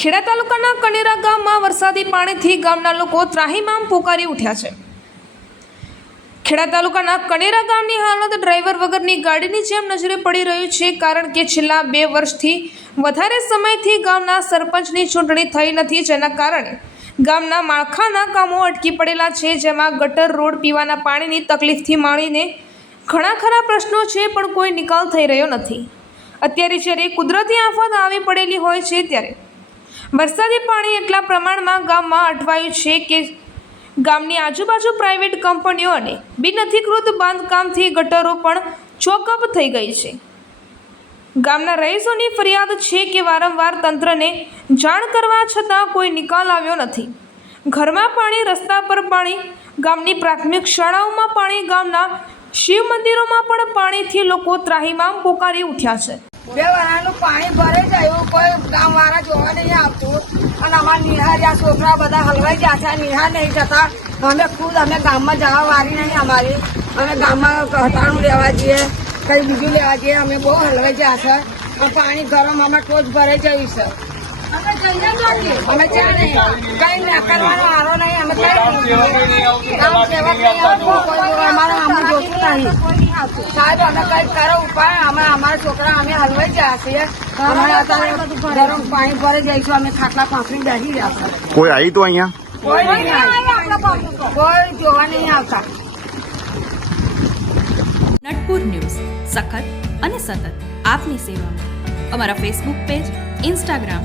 ખેડા તાલુકાના કનેરા ગામમાં વરસાદી પાણીથી ગામના લોકો ત્રાહીમામ પોકારી ઉઠ્યા છે. ખેડા તાલુકાના કનેરા ગામની હાલત ડ્રાઈવર વગરની ગાડીની જેમ નજરે પડી રહ્યું છે કારણ કે છેલ્લા બે વર્ષથી વધારે સમયથી ગામના સરપંચની ચૂંટણી થઈ નથી જેના કારણે ગામના માળખાના કામો અટકી પડેલા છે જેમાં ગટર રોડ પીવાના પાણીની તકલીફથી માંડીને ઘણા ખરા પ્રશ્નો છે પણ કોઈ નિકાલ થઈ રહ્યો નથી. અત્યારે જ્યારે કુદરતી આફત આવી પડેલી હોય છે ત્યારે વરસાદી પાણી એટલા પ્રમાણમાં ગામમાં અટવાયું છે કે ગામની આજુબાજુ પ્રાઇવેટ કંપનીઓ અને બિનઅધિકૃત બાંધકામથી ગટરો પણ ચોકઅપ થઈ ગઈ છે. ગામના રહીશોની ફરિયાદ છે કે વારંવાર તંત્રને જાણ કરવા છતાં કોઈ નિકાલ આવ્યો નથી. ઘરમાં પાણી, રસ્તા પર પાણી, ગામની પ્રાથમિક શાળાઓમાં પાણી, ગામના શિવ મંદિરોમાં પણ પાણીથી લોકો ત્રાહીમામ પોકારી ઉઠ્યા છે. બે પાણી ભરે કોઈ ગામ વાળા જોવા નહીં આવતું. અને અમારા નિહાર્યા છોકરા બધા હલવાઈ ગયા છે, નિહાર નહીં જતા. અમે ખુદ અમે ગામમાં જવા વાળી નહીં અમારી. અમે ગામમાં હટાણું લેવા જઈએ, કંઈ બીજું લેવા જઈએ. અમે બહુ હલવાઈ ગયા છે. પાણી ગરમ અમે ટોચ ભરાઈ જઈશું અમે કઈ ના કરવાનો આરો નહીં. અમે કઈ સેવક નહીં. અમારે જોતું નહીં સાહેબ અમે કઈ કરો ઉપાય? અમે અમારા છોકરા અમે હલવાઈ ગયા છીએ. અમે અત્યારે ગરમ પાણી ભરે જઈશું અમે ખાટલા પાંખડી બેસી રહ્યા છે કોઈ આવી તો અહીંયા? કોઈ નહીં કોઈ જોવા નહીં આવતા. નટપુર ન્યૂઝ. સખત અને સતત આપની સેવામાં. અમારા ફેસબુક પેજ ઇન્સ્ટાગ્રામ